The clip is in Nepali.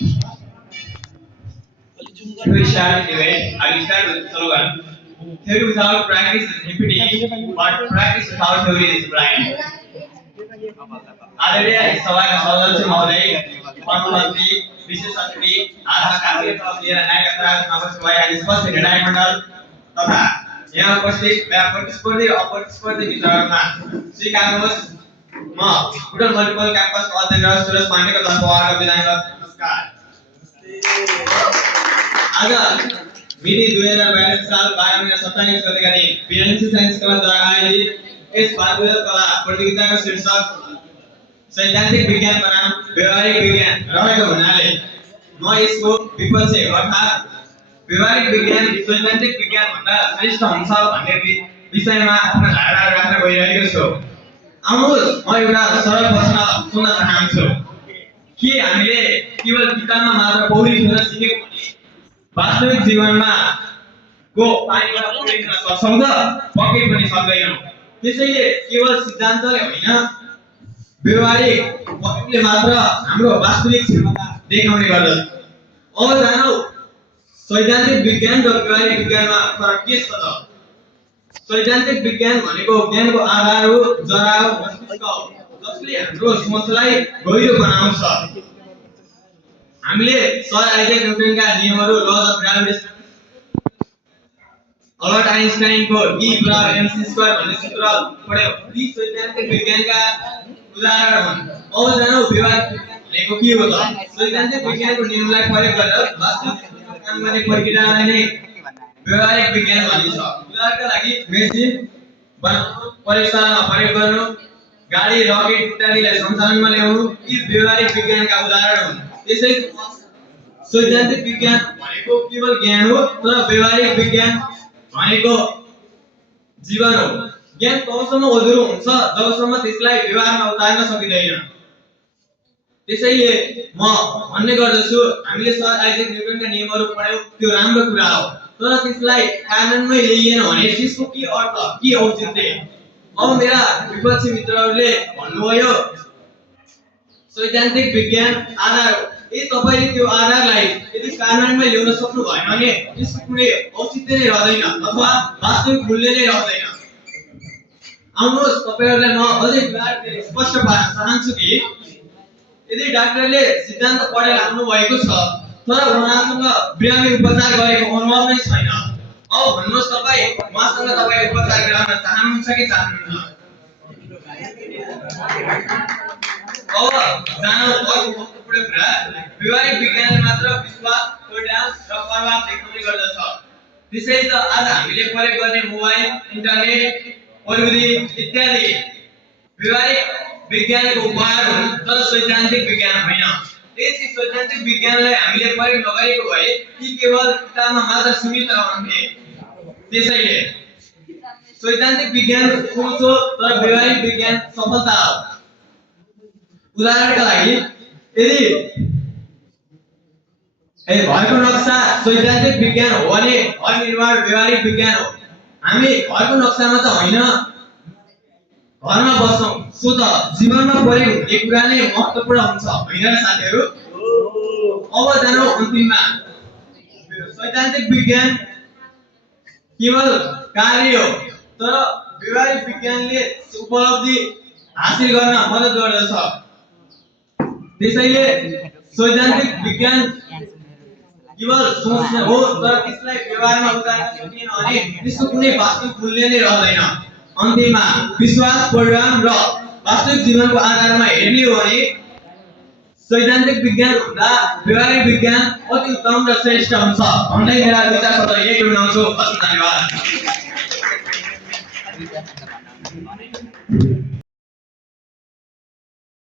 We start the debate. I will start with the slogan. Theory without practice is empty, but practice without theory is blind. आदरणीय सभाका सदस्य महोदय, प्रमुखमन्त्री, विशेष अतिथि, आधा कार्यक्रम लिएर नायक राज नमस्कार भई अनि स्पष्ट निर्णय मण्डल तथा यहाँ उपस्थित प्रतिस्पर्धी अप्रतिस्पर्धी मित्रहरूमा स्वीकार्नुहोस् म बुटोल मल्टिपल क्याम्पसको अध्यक्ष सुरेश पाण्डेको तर्फबाट विदाई गर्छु। नमस्कार। आज मिति 2042 साल 12 महिना 27 गतेका दिन बिएनसी साइन्स क्लबद्वारा आयोजित यस बालविद्यालय कला प्रतियोगिताको शीर्षक सैद्धान्तिक विज्ञान बनाम व्यवहारिक विज्ञान रहेको हुनाले म यसको विपक्षी अर्थात् व्यवहारिक विज्ञान सैद्धान्तिक विज्ञान भन्दा श्रेष्ठ हुन्छ भन्ने विषयमा आफ्नो धारणा राख्न गइरहेको छु। आउनुहोस् म एउटा सरल प्रश्न सोध्न चाहन्छु। के हामीले केवल किताबमा मात्र पौडी खेल्न सिकेको भने वास्तविक जीवनमा को पानीमा पौडी खेल्न सक्छौं त? पक्कै पनि सक्दैनौं। त्यसैले केवल सिद्धान्तले होइन व्यवहारिक पद्धतिले मात्र हाम्रो वास्तविक क्षमता देखाउने गर्दछ। अब जानौ सैद्धान्तिक विज्ञान र व्यवहारिक विज्ञानमा फरक के छ त? सैद्धान्तिक विज्ञान भनेको ज्ञानको आधार हो, जरा हो, मस्तिष्क हो, जसले हाम्रो सोचलाई गहिरो बनाउँछ। हामीले सर आइजैक न्युटनका नियमहरू लज अफ ग्राभिटेसन, अल्बर्ट आइन्स्टाइनको E = mc² भन्ने सूत्र पढ्यौं। यी सैद्धान्तिक विज्ञानका उदाहरण हुन्। अब जानौ व्यवहारिक विज्ञान भनेको के हो त? सैद्धान्तिक विज्ञानको नियमलाई प्रयोग गरेर वास्तविक काम गर्ने प्रक्रियालाई नै व्यवहारिक विज्ञान भनिन्छ। उदाहरणका लागि मेसिन बनाउनु, प्रयोगशालामा प्रयोग गर्नु, गाडी, रकेट इत्यादिलाई सञ्चालनमा ल्याउनु यी व्यवहारिक विज्ञानका उदाहरण हुन्। त्यसै सैद्धान्तिक विज्ञान भनेको केवल ज्ञान हो, तर व्यवहारिक विज्ञान भनेको जीवन हो। ज्ञान तबसम्म अधुरो हुन्छ जबसम्म त्यसलाई व्यवहारमा उतार्न सकिँदैन। त्यसैले म भन्ने गर्दछु हामीले सर आइजैक न्युटनका नियमहरू पढ्यौं, त्यो राम्रो कुरा हो, तर त्यसलाई कानुनमै ल्याइएन भने त्यसको के अर्थ, के औचित्य? अब मेरा विपक्षी मित्रहरूले भन्नुभयो सैद्धान्तिक विज्ञान आधार हो। तपाईले त्यो आधारलाई यदि कानुनमै ल्याउन सक्नु भएन भने त्यसको कुनै औचित्य नै रहँदैन अथवा वास्तविक मूल्य नै रहँदैन। आउनुहोस् तपाईहरुलाई म अझै विस्तारले स्पष्ट पार्न चाहन्छु कि यदि डाक्टरले सिद्धान्त पढेर आउनु भएको छ तर उहाँसँग बिरामी उपचार गरेको अनुभव नै छैन, अब भन्नुहोस् तपाई उहाँसँग तपाई उपचार गराउन चाहनुहुन्छ कि चाहनुहुन्न? अब जानौ अर्को महत्त्वपूर्ण कुरा व्यवहारिक विज्ञानले मात्र विश्वास, परिणाम र प्रभाव देखाउने गर्दछ। त्यसैले त आज हामीले प्रयोग गर्ने मोबाइल, इन्टरनेट, प्रविधि इत्यादि व्यवहारिक विज्ञानको उपहार हुन्, तर सैद्धान्तिक विज्ञान होइन। यदि सैद्धान्तिक विज्ञानलाई हामीले प्रयोग नगरेको भए ती केवल किताबमा मात्र सीमित रहन्थे। त्यसैले सैद्धान्तिक विज्ञान सोच हो, तर व्यवहारिक विज्ञान सफलता हो। उदाहरणका लागि यदि घरको नक्सा सैद्धान्तिक विज्ञान हो भने घर निर्माण व्यवहारिक विज्ञान हो। हामी घरको नक्सामा त होइन घरमा बस्छौं, सो त जीवनमा प्रयोग हुने कुरा नै महत्त्वपूर्ण हुन्छ होइन र साथीहरु? अब जानौ अन्तिममा सैद्धान्तिक विज्ञान केवल कार्य हो, तर व्यवहारिक विज्ञानले उपलब्धि हासिल गर्न मद्दत गर्दछ। त्यसैले सैद्धान्तिक विज्ञान केवल सोच हो, तर त्यसलाई व्यवहारमा उतार्न सकिएन भने त्यसको कुनै वास्तविक मूल्य नै रहँदैन। अन्तिममा विश्वास, परिणाम र वास्तविक जीवनको आधारमा हेर्ने हो भने सैद्धान्तिक विज्ञान भन्दा व्यवहारिक विज्ञान अति उत्तम र श्रेष्ठ हुन्छ भन्दै मेरा विचार शब्द यही टुङ्ग्याउँछु। धन्यवाद।